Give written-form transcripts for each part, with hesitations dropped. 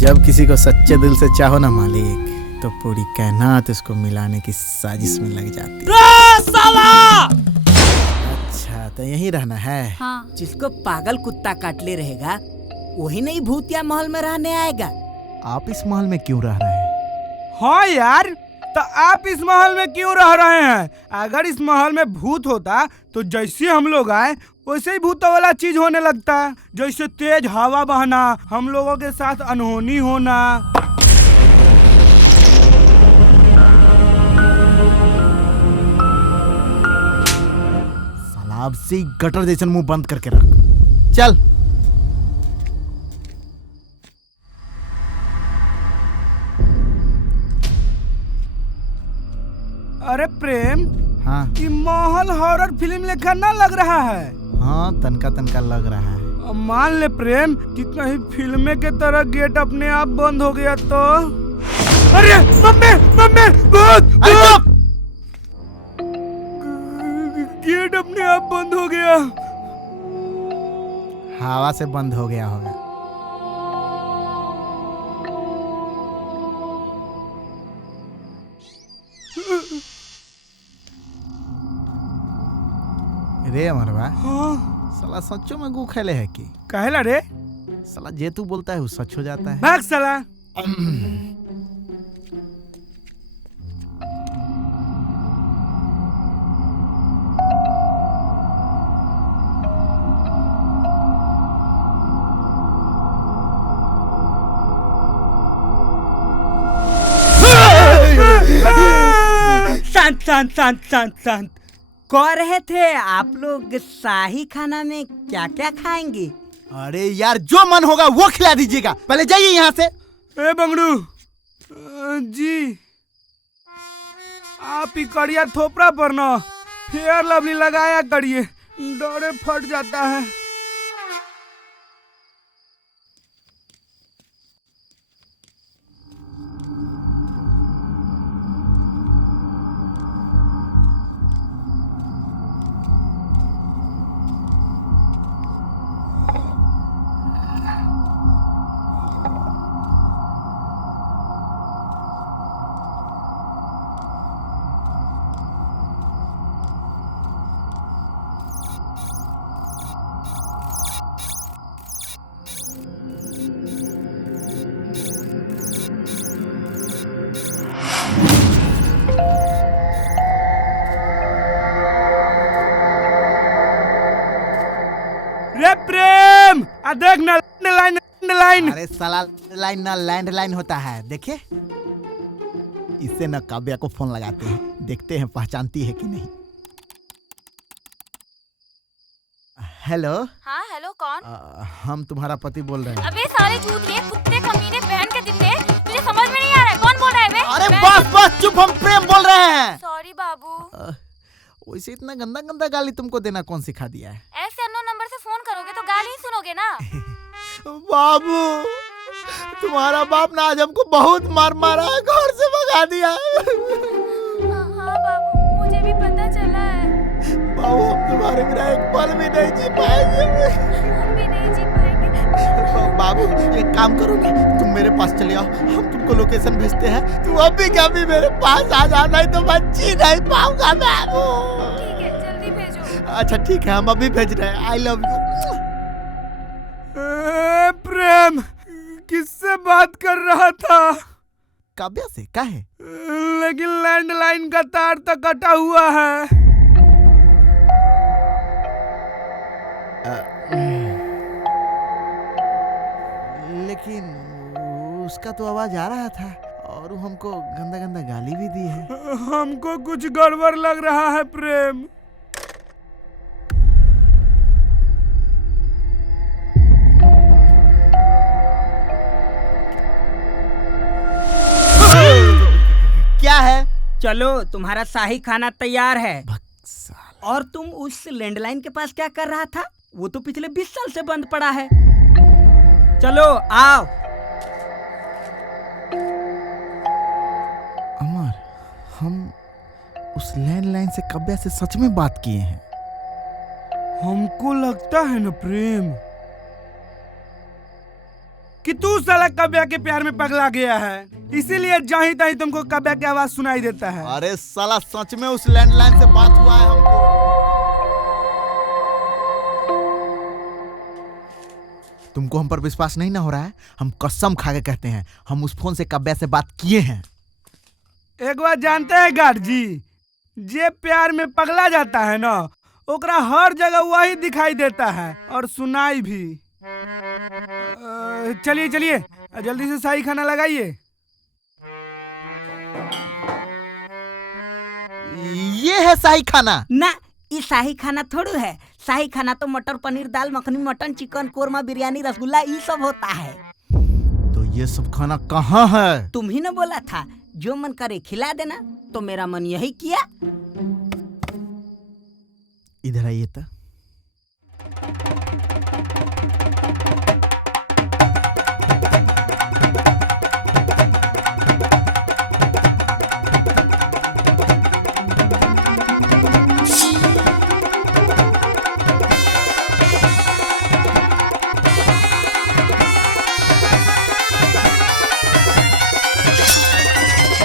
जब किसी को सच्चे दिल से चाहो ना मालिक, तो पूरी कायनात उसको मिलाने की साजिश में लग जाती है। साला! अच्छा तो यहीं रहना है? हाँ। जिसको पागल कुत्ता काट ले रहेगा वही नहीं भूतिया महल में रहने आएगा। आप इस महल में क्यों रह रहे हैं? हाँ यार, तो आप इस महल में क्यों रह रहे हैं? अगर इस महल में भूत होता तो जैसे हम लोग आए वैसे ही भूतों वाला चीज होने लगता, जैसे तेज हवा बहना, हम लोगों के साथ अनहोनी होना। सालाब से गटर जैसन मुंह बंद करके रख। चल। अरे प्रेम, हाँ ये महल हॉरर फिल्म लेखा ना लग रहा है? हाँ, तनका तनका लग रहा है। अब मान ले प्रेम, कितना ही फिल्म के तरह गेट अपने आप बंद हो गया तो। अरे मम्मी मम्मी, भूत! अरे चुप! गेट अपने आप बंद हो गया। हवा से बंद हो गया होगा। रे अमरवा, हाँ, साला सच्चो में गू खेले है कि? कहला रे? साला जे तू बोलता है वो सच हो जाता है। भाग साला। शांत शांत शांत शांत शांत। कह रहे थे आप लोग शाही खाना में क्या क्या खाएंगे? अरे यार, जो मन होगा वो खिला दीजिएगा। पहले जाइए यहाँ से। ए बंगड़ू जी, आप ही कड़िया थोपड़ा पर ना फेयर लवली लगाया करिए, डरे फट जाता है। रे प्रेम, आ देख ना लाइन। अरे साला लाइन ना लैंडलाइन होता है, देखे? इससे न काव्या को फोन लगाते हैं, देखते हैं पहचानती है कि नहीं। हेलो। हाँ हेलो, कौन? हम तुम्हारा पति बोल रहे हैं। अबे साले चूतिए, कुत्ते, कमीने, बहन के दित्ते, तुझे समझ में नहीं आ रहा है कौन बोल रहा है बे? अरे बस चुप, हम प्रेम बोल रहे हैं। सॉरी बाबू। वैसे इतना गंदा गंदा गाली तुमको देना कौन सिखा दिया है? ऐसे अननोन नंबर से फोन करोगे तो गाली ही सुनोगे ना। बाबू, तुम्हारा बाप ना आज हमको बहुत मार मारा, घर से भगा दिया। हाँ बाबू, मुझे भी पता चला है। बाबू, हम तुम्हारे बिना एक पल भी नहीं जी पाएंगे। हम भी नहीं जी पाएंगे। बाबू, एक काम करो ना, तुम मेरे पास चले आओ, हम तुमको लोकेशन भेजते हैं, तुम अभी क्या भी मेरे पास आ जाओ, नहीं तो मैं जी नहीं पाऊंगा बाबू। ठीक है, जल्दी भेजो। अच्छा ठीक है, हम अभी भेज रहे हैं। I love you. प्रेम, किससे बात कर रहा था? काव्या से? काहे? लेकिन लैंडलाइन का तार तो कटा हुआ है। लेकिन उसका तो आवाज आ रहा था और वो हमको गंदा गंदा गाली भी दी है। हमको कुछ गड़बड़ लग रहा है प्रेम। क्या है? चलो, तुम्हारा शाही खाना तैयार है। और तुम उस लैंडलाइन के पास क्या कर रहा था? वो तो पिछले 20 साल से बंद पड़ा है। चलो आओ। अमर, हम उस लैंडलाइन से काव्या से सच में बात किए हैं। हमको लगता है ना प्रेम, कि तू साला कव्या के प्यार में पगला गया है, इसीलिए जहीं तहीं तुमको कव्या की आवाज सुनाई देता है। अरे साला सच में उस लैंडलाइन से बात हुआ है हमको। तुमको हम पर विश्वास नहीं ना हो रहा है? हम कसम खा के कहते हैं, हम उस फोन से कव्या से बात किए हैं। एक बात जानते हैं गार्ड जी, जे प्यार में पगला जाता है ना, ओकरा हर जगह वही दिखाई देता है और सुनाई भी। चलिए चलिए जल्दी से शाही खाना लगाइए। ये है शाही खाना ना, ये शाही खाना थोड़ी है। शाही खाना तो मटर पनीर दाल मखनी मटन चिकन कोरमा बिरयानी रसगुल्ला ये सब होता है। तो ये सब खाना कहाँ है? तुम ही ने बोला था जो मन करे खिला देना, तो मेरा मन यही किया। इधर आइए तो।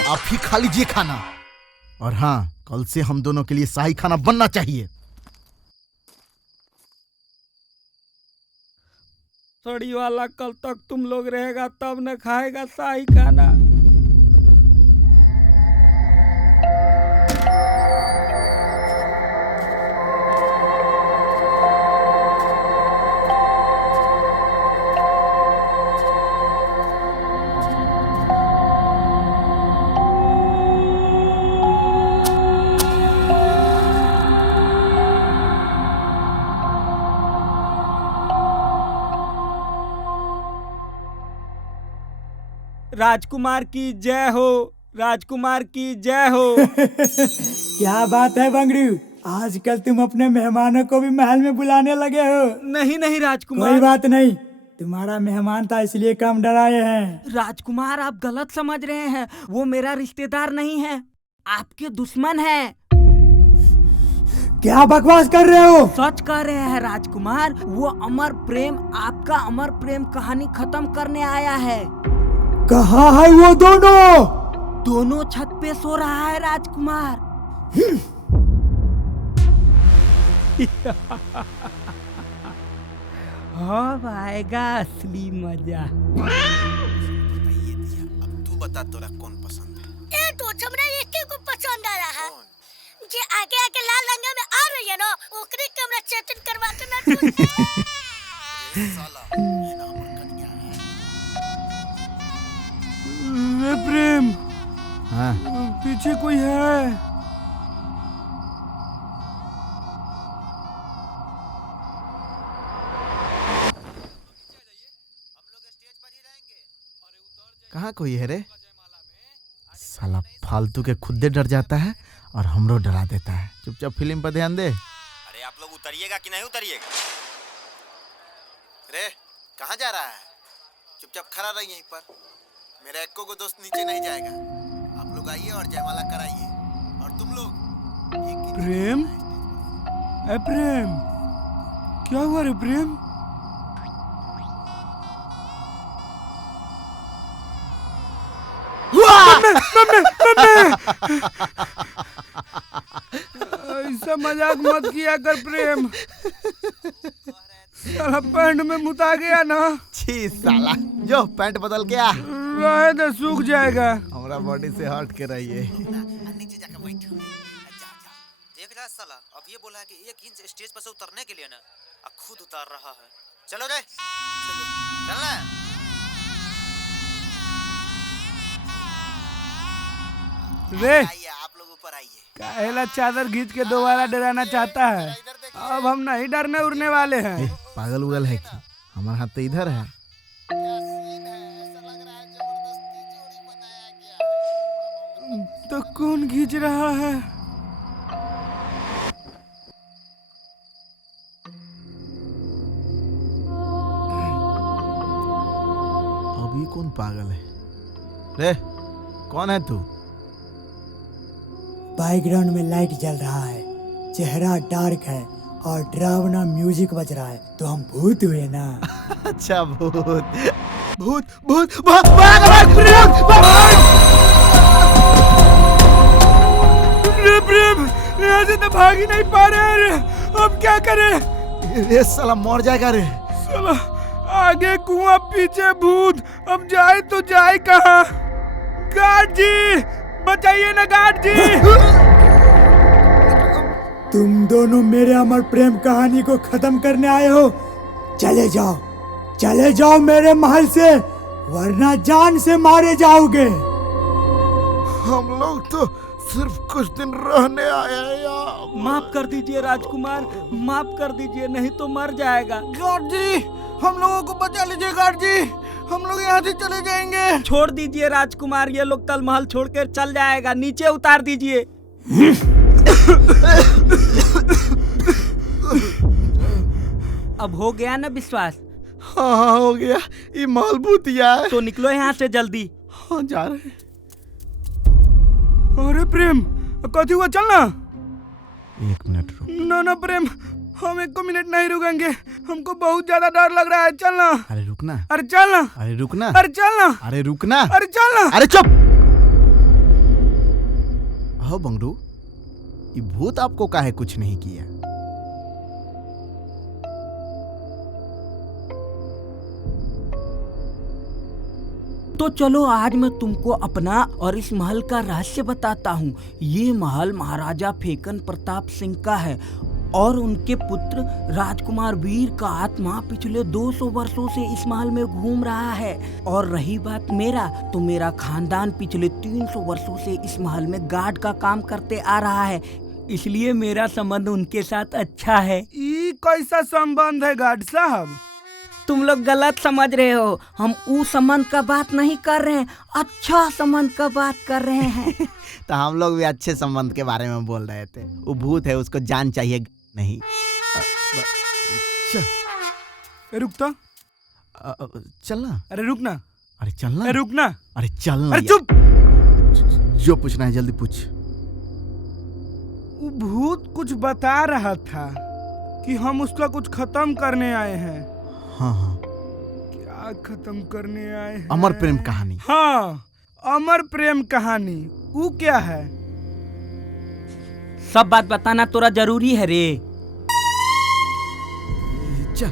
आप ही खा लीजिए खाना, और हाँ, कल से हम दोनों के लिए शाही खाना बनना चाहिए। सड़ी वाला कल तक तुम लोग रहेगा तब न खाएगा शाही खाना। राजकुमार की जय हो, राजकुमार की जय हो। क्या बात है बंगड़ू, आजकल तुम अपने मेहमानों को भी महल में बुलाने लगे हो। नहीं नहीं राजकुमार, कोई बात नहीं, तुम्हारा मेहमान था इसलिए कम डराए हैं। राजकुमार आप गलत समझ रहे हैं, वो मेरा रिश्तेदार नहीं है, आपके दुश्मन है। क्या बकवास कर रहे हो? सच कह रहे हैं राजकुमार, वो अमर प्रेम, आपका अमर प्रेम कहानी खत्म करने आया है। कहाँ है वो दोनों? दोनों छत पे सो रहा है राजकुमार। अब आएगा असली मजा। अब तू बता तोरा कौन पसंद है? ए तो हमरा एके को पसंद आ रहा है। जे आगे आगे लाल रंग में आ रही है ना, ओकरे के हमरा चेतन करवाते ना तू। साला ये ना हमर कन्या है। प्रेम, हाँ, पीछे कोई है? कहाँ कोई है रे? साला फालतू के खुद दे डर जाता है और हमरो डरा देता है। चुपचाप फिल्म पर ध्यान दे। अरे आप लोग उतरिएगा कि नहीं उतरिएगा? रे कहाँ जा रहा है? चुपचाप खड़ा रही यहीं पर। मेरा एको को दोस्त नीचे नहीं जाएगा। आप लोग आइए और जयमाला कराइए। और तुम लोग प्रेम, ए प्रेम, क्या हुआ रे प्रेम? ऐसा मजाक मत किया कर प्रेम, साला पैंट में मुता गया ना। छी साला, जो पैंट बदल गया। रहे तो सूख जाएगा। हमारा बॉडी से हट के रहिए। नीचे जाकर बैठो। देख रहा साला, अब ये बोला है कि 1 इंच स्टेज पर से उतरने के लिए ना, अब खुद उतार रहा है। चलो रे, चल ना। रे आइए आप लोग ऊपर आइए। काहेला चादर खींच के दोबारा डराना चाहता है? अब हम नहीं डरने उड़ने वाले हैं। पागल उगल है कि? हमारा हाथ तो इधर है। तो कौन खींच रहा है? अभी कौन पागल है? रे कौन है तू? बैकग्राउंड में लाइट जल रहा है, चेहरा डार्क है और डरावना म्यूजिक बज रहा है, तो हम भूत हुए ना। अच्छा भूत। भूत भूत भाग भाग भाग भाग। प्रेम यहाँ से तो भाग ही नहीं पा रहे रे, अब क्या करें? ये साला मर जाएगा रे। साला आगे कुआं पीछे भूत, अब जाए तो जाए कहाँ? गार्ड जी बचाइए ना गार्ड जी। तुम दोनों मेरे अमर प्रेम कहानी को खत्म करने आए हो? चले जाओ मेरे महल से, वरना जान से मारे जाओगे। हम लोग तो सिर्फ कुछ दिन रहने आए हैं यार। माफ कर दीजिए राजकुमार, माफ कर दीजिए, नहीं तो मर जाएगा। गार्ड जी हम लोगों को बचा लीजिए गार्ड जी, हम लोग यहाँ से चले जाएंगे। छोड़ दीजिए राजकुमार, ये लोग कल महल छोड़कर चल जाएगा, नीचे उतार दीजिए। अब हो गया ना विश्वास? हाँ हो गया, ये माल भूतिया है। तो निकलो यहाँ से जल्दी। हाँ जा रहे हैं। अरे प्रेम कथी हुआ, चलना। 1 मिनट रुक। ना प्रेम, हम 1 मिनट नहीं रुकेंगे, हमको बहुत ज्यादा डर लग रहा है, चलना। अरे रुकना, अरे चलना, अरे रुकना, अरे चलना, अरे रुकना, अरे चलना। अरे चुप। हो बंगरू, ये भूत आपको काहे कुछ नहीं किया? तो चलो आज मैं तुमको अपना और इस महल का रहस्य बताता हूँ। ये महल महाराजा फेकन प्रताप सिंह का है और उनके पुत्र राजकुमार वीर का आत्मा पिछले 200 वर्षों से इस महल में घूम रहा है। और रही बात मेरा, तो मेरा खानदान पिछले 300 वर्षों से इस महल में गार्ड का काम करते आ रहा है, इसलिए मेरा संबंध उनके साथ अच्छा है। ये कैसा संबंध है गार्ड साहब? तुम लोग गलत समझ रहे हो, हम उस संबंध का बात नहीं कर रहे हैं, अच्छा संबंध का बात कर रहे हैं। तो हम लोग भी अच्छे संबंध के बारे में बोल रहे थे। वो भूत है, उसको जान चाहिए नहीं। चल रुकता, चलना। अरे रुकना, अरे चलना, अरे रुकना, अरे चलना। अरे चुप। जो पूछना है जल्दी पूछ। वो भूत कुछ बता रहा था कि हम उसका कुछ खत्म करने आए हैं। हाँ हाँ, क्या खत्म करने आए हैं? अमर प्रेम कहानी। हाँ, अमर प्रेम कहानी। वो क्या है? सब बात बताना तोरा जरूरी है रे। चल।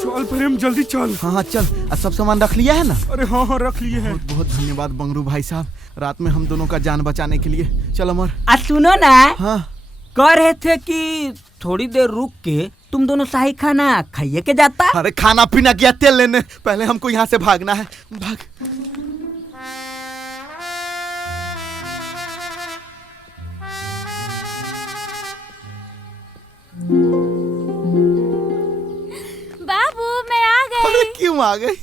चल प्रेम जल्दी चल। हाँ हाँ चल। सब सामान रख लिया है ना? अरे हाँ हाँ रख लिए हैं। बहुत बहुत धन्यवाद बंगरू भाई साहब, रात में हम दोनों का जान बचाने के लिए। चल अमर। सुनो ना, हाँ कह रहे थे कि थोड़ी देर रुक के तुम दोनों शाही खाना खाइए के जाता। अरे खाना पीना किया, तेल लेने, पहले हमको यहाँ से भागना है। भाग। बाबू मैं आ गई। अरे क्यों आ गई?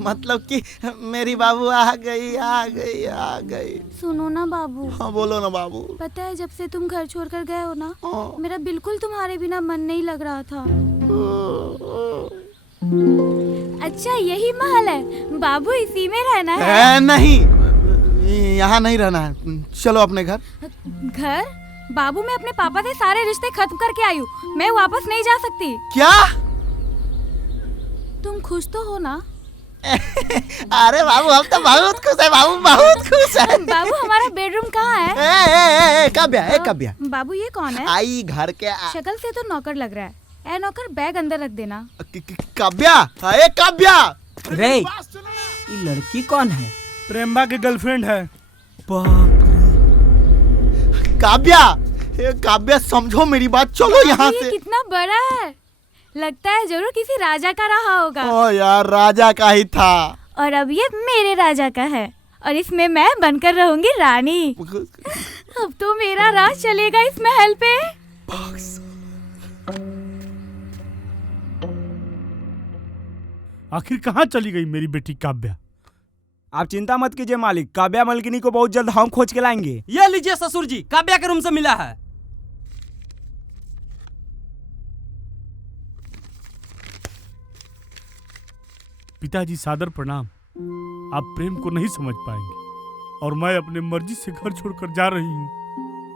मतलब कि मेरी बाबू आ गई, आ गई, आ गई। सुनो ना बाबू। हाँ बोलो ना बाबू। पता है जब से तुम घर छोड़कर गए हो ना, हाँ। मेरा बिल्कुल तुम्हारे बिना मन नहीं लग रहा था। अच्छा यही महल है बाबू, इसी में रहना है? नहीं, यहाँ नहीं रहना है, चलो अपने घर। घर? बाबू मैं अपने पापा से सारे रिश्ते खत्म करके आई हूँ, मैं वापस नहीं जा सकती। क्या? तुम खुश तो हो ना? अरे बाबू हम तो बहुत खुश है बाबू, बहुत खुश है। बाबू हमारा बेडरूम कहाँ है? काव्या। बाबू ये कौन है? आई घर के शक्ल से तो नौकर लग रहा है। नौकर बैग अंदर रख देना। काव्या, अरे काव्या। रे ये लड़की कौन है? प्रेमबा की गर्लफ्रेंड है। बाप रे। काव्या समझो मेरी बात, चलो यहाँ ये से। कितना बड़ा है, लगता है जरूर किसी राजा का रहा होगा। ओ यार राजा का ही था। और अब ये मेरे राजा का है और इसमें मैं बनकर रहूंगी रानी। अब तो मेरा राज चलेगा इस महल पे। आखिर कहाँ चली गई मेरी बेटी काव्या? आप चिंता मत कीजिए मालिक, काव्या मलकिनी को बहुत जल्द हम खोज के लाएंगे। ये लीजिए ससुर जी, काव्या के रूम से मिला है। पिताजी सादर प्रणाम। आप प्रेम को नहीं समझ पाएंगे और मैं अपने मर्जी से घर छोड़कर जा रही हूँ,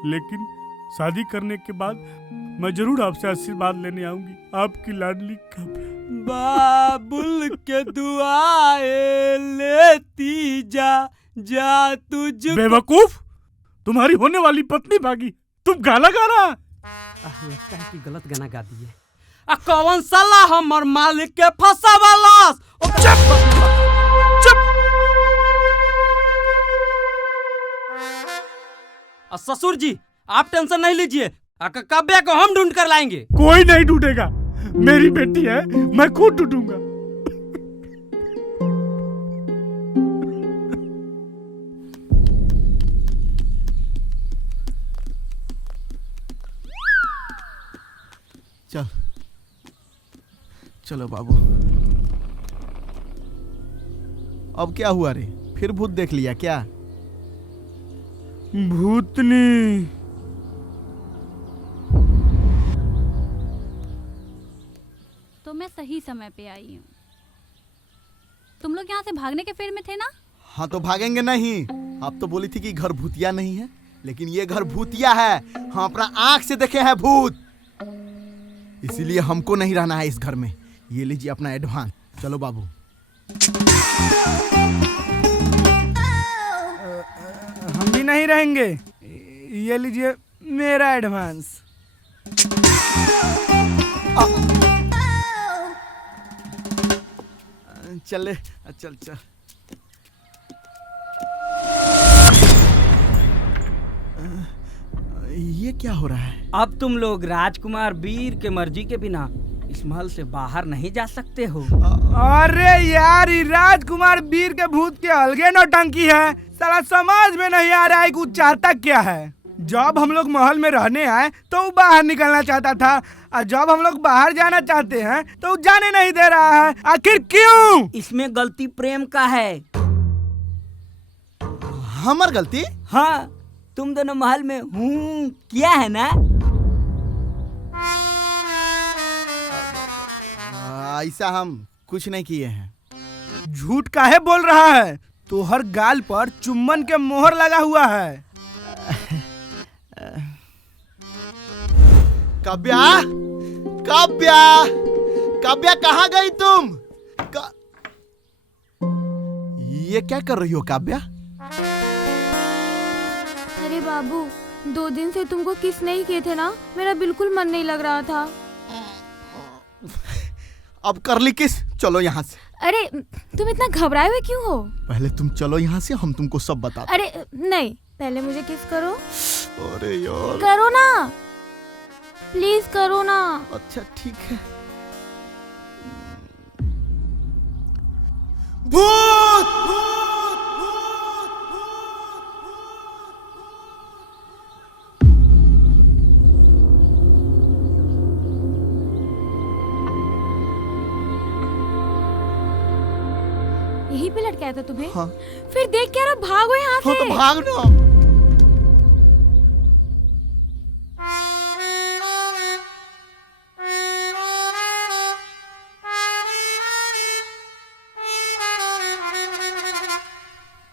लेकिन शादी करने के बाद मैं जरूर आपसे आशीर्वाद लेने आऊंगी। आपकी लाडली काव्या। बाबुल के दुआए लेती जा जा तुझ। बेवकूफ, तुम्हारी होने वाली पत्नी भागी, तुम गाना गा रहा। लगता है कि गलत गाना गा दिए। कौन साला हमर मालिक के फंसावालास। ससुर जी आप टेंशन नहीं लीजिए, काव्या को हम ढूंढ कर लाएंगे। कोई नहीं ढूंढेगा, मेरी बेटी है, मैं खुद ढूंढूंगा। चल चलो बाबू। अब क्या हुआ रे, फिर भूत देख लिया क्या? भूतनी। तो मैं सही समय पे आई हूँ। तुम लोग यहाँ से भागने के फेर में थे ना? हाँ तो भागेंगे नहीं। आप तो बोली थी कि घर भूतिया नहीं है, लेकिन ये घर भूतिया है। हम अपना आंख से देखे हैं भूत, इसीलिए हमको नहीं रहना है इस घर में। ये लीजिए अपना एडवांस। चलो बाबू। हम भी नहीं रहेंगे, ये लीजिए मेरा एडवांस। चल चल चल। ये क्या हो रहा है? अब तुम लोग राजकुमार वीर के मर्जी के बिना इस महल से बाहर नहीं जा सकते हो। अरे यार, ये राजकुमार वीर के भूत के अलगे नौटंकी है। साला समझ में नहीं आ रहा है कि वो चाहता क्या है। जब हम लोग महल में रहने आए तो वो बाहर निकलना चाहता था, और जब हम लोग बाहर जाना चाहते हैं तो वो जाने नहीं दे रहा है। आखिर क्यों? इसमें गलती प्रेम का है। हमार गलती? हाँ, तुम दोनों महल में हूँ किया है ना। ऐसा हम कुछ नहीं किए हैं। झूठ काहे बोल रहा है? तो हर गाल पर चुम्बन के मोहर लगा हुआ है। काव्या, काव्या, काव्या कहाँ गई तुम? ये क्या कर रही हो काव्या? अरे बाबू, 2 दिन से तुमको किस नहीं किए थे ना, मेरा बिल्कुल मन नहीं लग रहा था। अब कर ली किस? चलो यहाँ से। अरे तुम इतना घबराए हुए क्यों हो? पहले तुम चलो यहाँ से, हम तुमको सब बताते। अरे नहीं, पहले मुझे किस करो। अरे यार, करो ना, प्लीज करो ना। अच्छा ठीक है। भूत! यहीं पे लटकाया था तुम्हें? हाँ। फिर देख क्या रहा, भागो यहाँ से। हाँ तो भाग ना।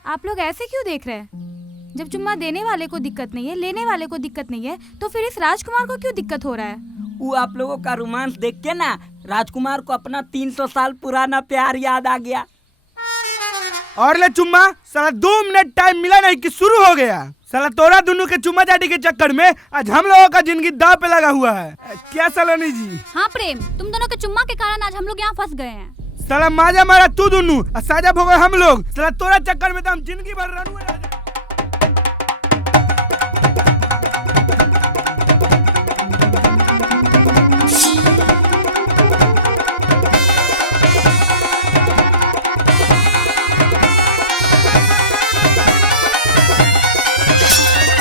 आप लोग ऐसे क्यों देख रहे हैं? जब चुम्मा देने वाले को दिक्कत नहीं है, लेने वाले को दिक्कत नहीं है, तो फिर इस राजकुमार को क्यों दिक्कत हो रहा है? वो आप लोगों का रोमांस देख के ना राजकुमार को अपना 300 साल पुराना प्यार याद आ गया। और ले चुम्मा, साला 2 मिनट टाइम मिला नहीं कि शुरू हो गया। साला तोरा दोनों के चुम्मा चाटी के चक्कर में आज हम लोगों का जिंदगी दांव पे लगा हुआ है। क्या सलोनी जी? हाँ प्रेम, तुम दोनों के चुम्मा के कारण आज हम लोग यहाँ फंस गए हैं। साला माजा मारा तू दोनों और साजा भोगे हम लोग। साला तोरा चक्कर में तो हम जिंदगी भर रन हुए रह जाए।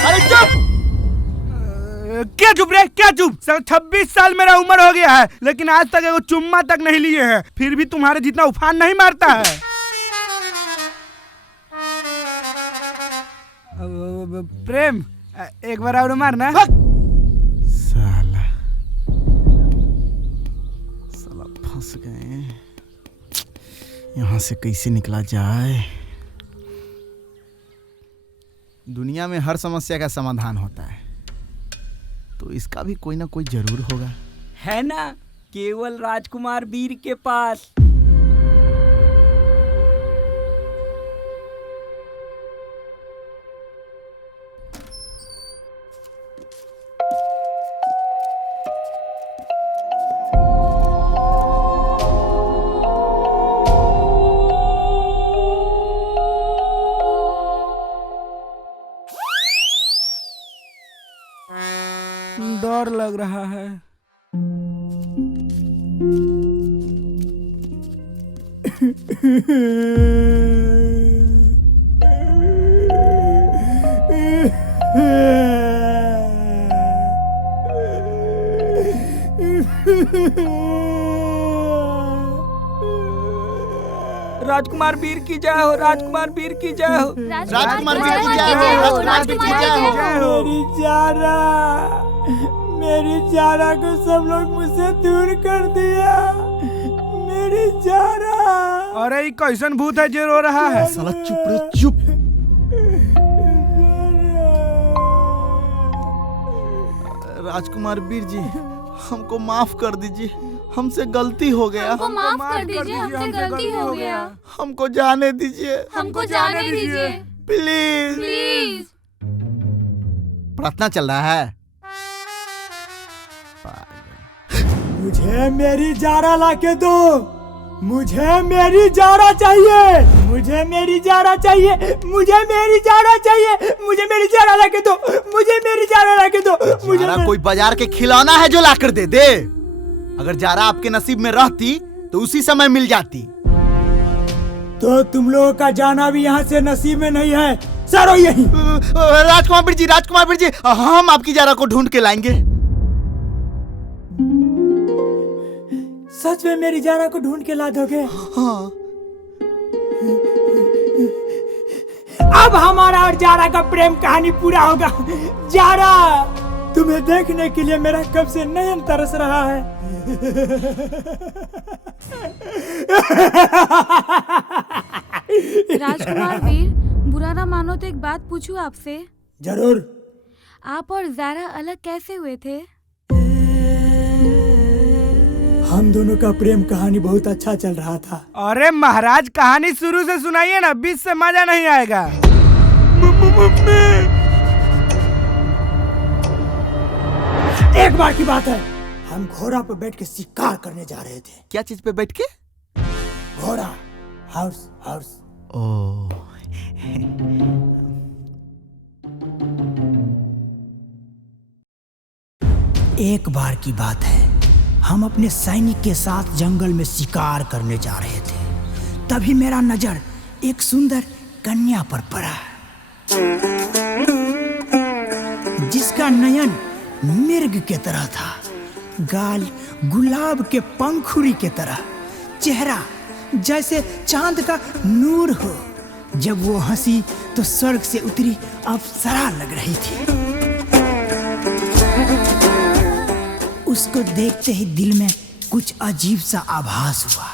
अरे चुप! क्या चुप रे, क्या चुप? साला 26 साल मेरा उम्र हो गया है, लेकिन आज तक एगो चुम्मा तक नहीं लिए हैं। फिर भी तुम्हारे जितना उफान नहीं मारता है। प्रेम, एक बार और मारना। साला साला फंस गए। यहाँ से कैसे निकला जाए? दुनिया में हर समस्या का समाधान होता है, तो तो इसका भी कोई ना कोई जरूर होगा। है ना, केवल राजकुमार वीर के पास। डर लग रहा है। राजकुमार वीर की जय हो, राजकुमार वीर की जय हो। राजकुमार वीर की जय हो, राजकुमार वीर की जय हो। मेरी जारा, मेरी जारा को सब लोग मुझसे दूर कर दिया। मेरी जारा। अरे ये कैसन भूत है जो रो रहा है? साला चुप रे चुप। राजकुमार वीर जी, हमको माफ कर दीजिए, हमसे गलती हो गया। हमको माफ कर दीजिए, हमसे गलती हो गया। हमको जाने दीजिए, हमको जाने दीजिए, प्लीज। प्लीज। प्रार्थना चल रहा है। मुझे मेरी जारा लाके दो। मुझे मेरी जारा चाहिए। मुझे मेरी जारा चाहिए। मुझे मेरी जारा चाहिए। मुझे मेरी जारा लाके दो। मुझे मेरी जारा लाके दो। मुझे जारा कोई बाजार के खिलौना है जो लाकर दे दे? अगर जारा आपके नसीब में रहती तो उसी समय मिल जाती। तो तुम लोगों का जाना भी यहाँ से नसीब में नहीं है। सरो यही। राजकुमार वीर जी, हम आपकी जारा को ढूंढ के लाएंगे। सच में मेरी जारा को ढूंढ के ला दोगे? हाँ। अब हमारा और जारा का प्रेम कहानी पूरा होगा। जारा, तुम्हें देखने के लिए मेरा कब से नयन तरस रहा है। राजकुमार वीर, बुरा ना मानो तो एक बात पूछूं आपसे। जरूर। आप और जारा अलग कैसे हुए थे? हम दोनों का प्रेम कहानी बहुत अच्छा चल रहा था। अरे महाराज, कहानी शुरू से सुनाइए ना, बीच से मजा नहीं आएगा। एक बार की बात है, हम घोड़ा पर बैठ के शिकार करने जा रहे थे। क्या चीज पे बैठ के? घोड़ा। House house. ओह। एक बार की बात है, हम अपने सैनिक के साथ जंगल में शिकार करने जा रहे थे। तभी मेरा नजर एक सुंदर कन्या पर पड़ा, जिसका नयन मिर्ग के तरह था, गाल गुलाब के पंखुड़ी के तरह, चेहरा जैसे चांद का नूर हो। जब वो हंसी तो स्वर्ग से उतरी अप्सरा लग रही थी। उसको देखते ही दिल में कुछ अजीब सा आभास हुआ।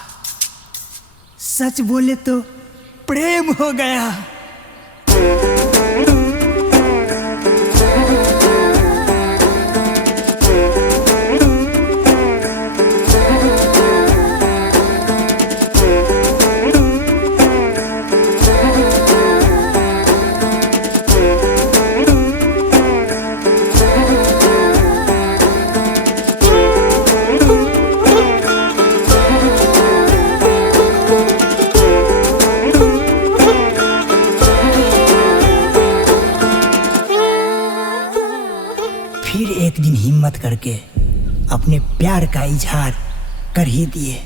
सच बोले तो प्रेम हो गया। फिर एक दिन हिम्मत करके अपने प्यार का इजहार कर ही दिए।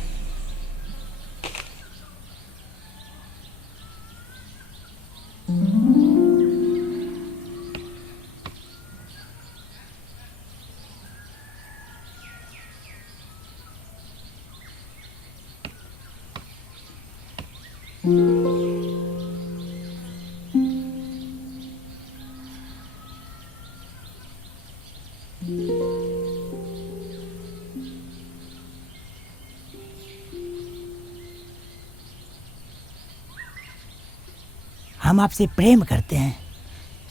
हम आपसे प्रेम करते हैं।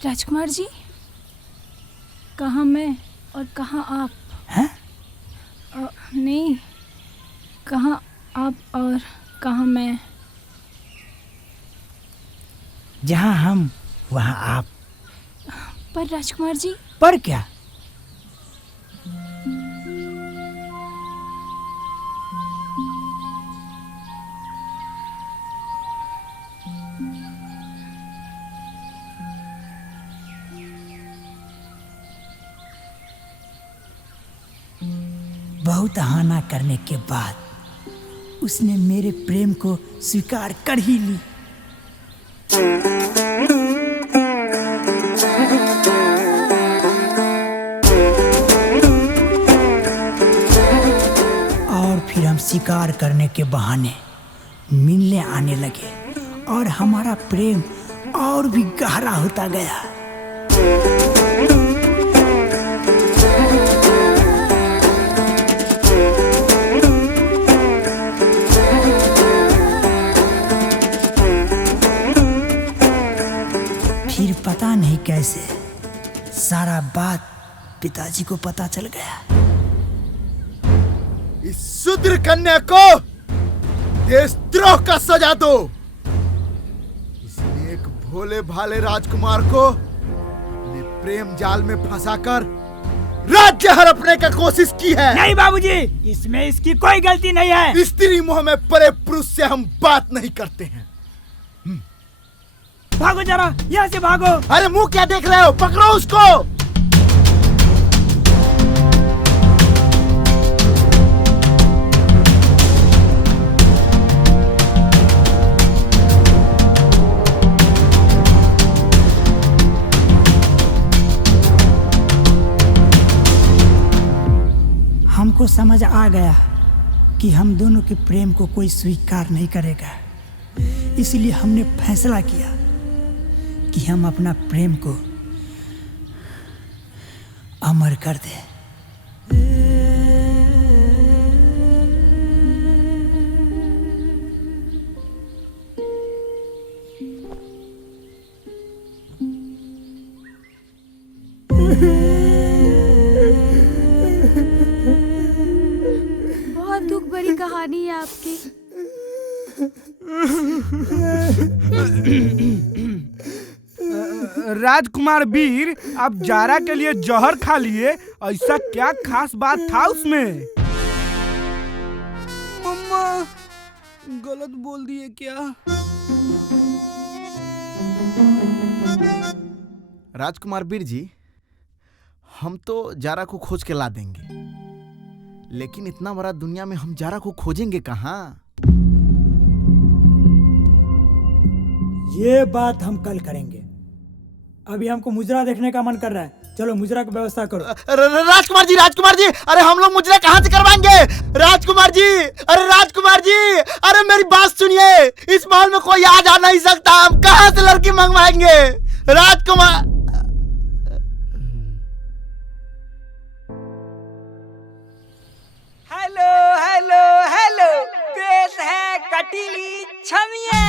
राजकुमार जी, कहाँ मैं और कहाँ आप? हैं? नहीं, कहाँ आप और कहाँ मैं? जहाँ हम वहाँ आप। पर राजकुमार जी, पर क्या? बहुत आना करने के बाद उसने मेरे प्रेम को स्वीकार कर ही ली। और फिर हम शिकार करने के बहाने मिलने आने लगे और हमारा प्रेम और भी गहरा होता गया। फिर पता नहीं कैसे सारा बात पिताजी को पता चल गया। इस शूद्र कन्या को देशद्रोह का सजा दो। इसने एक भोले भाले राजकुमार को अपने प्रेम जाल में फंसाकर राज्य हड़पने का कोशिश की है। नहीं बाबूजी, इसमें इसकी कोई गलती नहीं है। स्त्री मोह में परे पुरुष से हम बात नहीं करते हैं। भागो जरा, यहाँ से भागो। अरे मुंह क्या देख रहे हो, पकड़ो उसको। हमको समझ आ गया कि हम दोनों के प्रेम को कोई स्वीकार नहीं करेगा, इसलिए हमने फैसला किया कि हम अपना प्रेम को अमर कर दें। बहुत दुख भरी कहानी है आपकी। राजकुमार वीर, आप जारा के लिए जहर खा लिए, ऐसा क्या खास बात था उसमें? मम्मा, गलत बोल दिए क्या? राजकुमार वीर जी, हम तो जारा को खोज के ला देंगे, लेकिन इतना बड़ा दुनिया में हम जारा को खोजेंगे कहाँ? ये बात हम कल करेंगे। अभी हमको मुजरा देखने का मन कर रहा है। चलो मुजरा की व्यवस्था करो। राजकुमार जी, राजकुमार जी, अरे हम लोग मुजरा कहाँ से करवाएंगे? राजकुमार जी, अरे राजकुमार जी, अरे मेरी बात सुनिए। इस महल में कोई आ जा नहीं सकता, हम कहाँ से लड़की मंगवाएंगे? राजकुमार, हेलो हेलो हेलो, पेश है कटीली छमिया।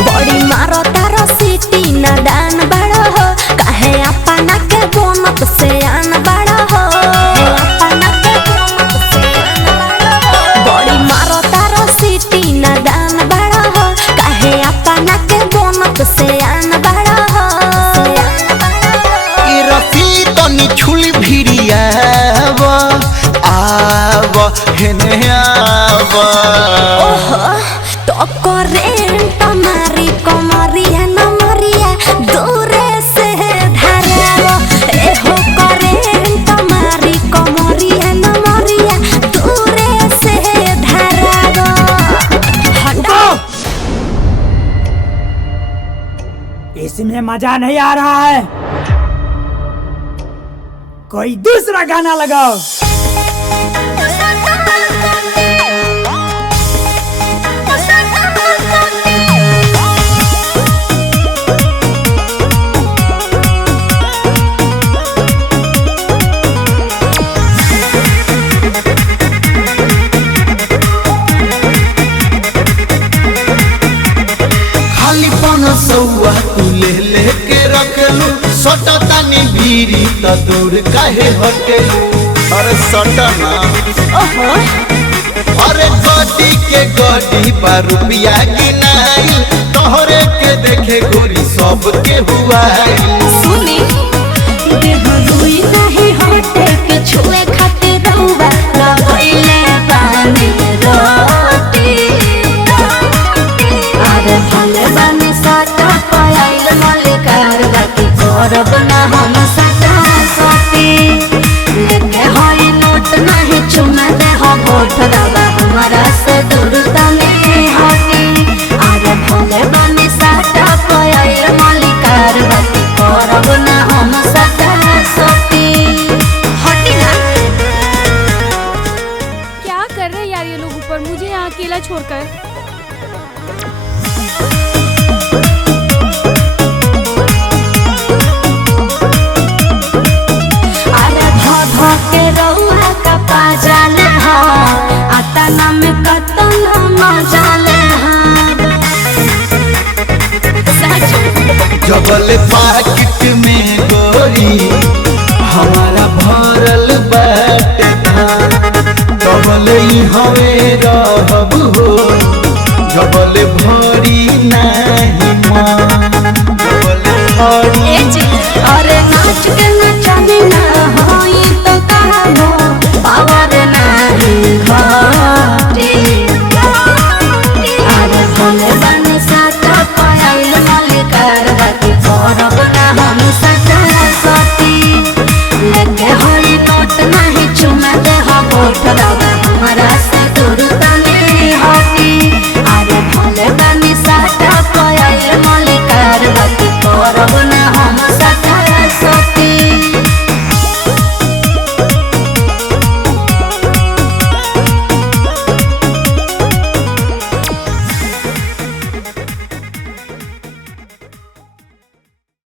बड़ी मारो तारो सिटी न दान बड़ा हो, काहे अपना के बोनत से आन बड़ा हो, अपना के बोनत से आन बड़ा हो। बड़ी मारो तारो सिटी न दान बड़ा हो, काहे अपना के बोनत से आन बड़ा हो। ई रफी तो निछुल भिड़िया आव हेने आव। ओहो, तो करेंट मारी कमरिया न मरिया दूरे से धारावा। एहो करेंट मारी कमरिया न मरिया दूरे से धारावा। हटो, इसमें मजा नहीं आ रहा है, कोई दूसरा गाना लगाओ। त दूर काहे हटेलू अरे सटना अरे गड्डी के गड्डी पर रुपया गिनाई तोहरे के देखे गोरी सब के हुआ सुनी देह रुई नहीं हटे के छुए खातिर रहुआ लगइले पानी रोटी अरे भले बनी साटा पायल मलिकार बाकी करब ना हम साटा सोती लेके होई नोट नहीं चुमा दे हो होठ दबा हमारा से दूर तने हटी अरे भले बनी साटा पायल मलिकार बाकी करब ना हम साटा सोती हटी ना। क्या कर रहे हैं यार ये लोग ऊपर, मुझे यहाँ अकेला छोड़कर। अरे धो के रहुआ का पाजाले हा आता नाम कतन मजाले हा जबल पाकिट में गोरी हमारा भरल बाटे डबल हवे रहब हो जबल भरी नहीं माँ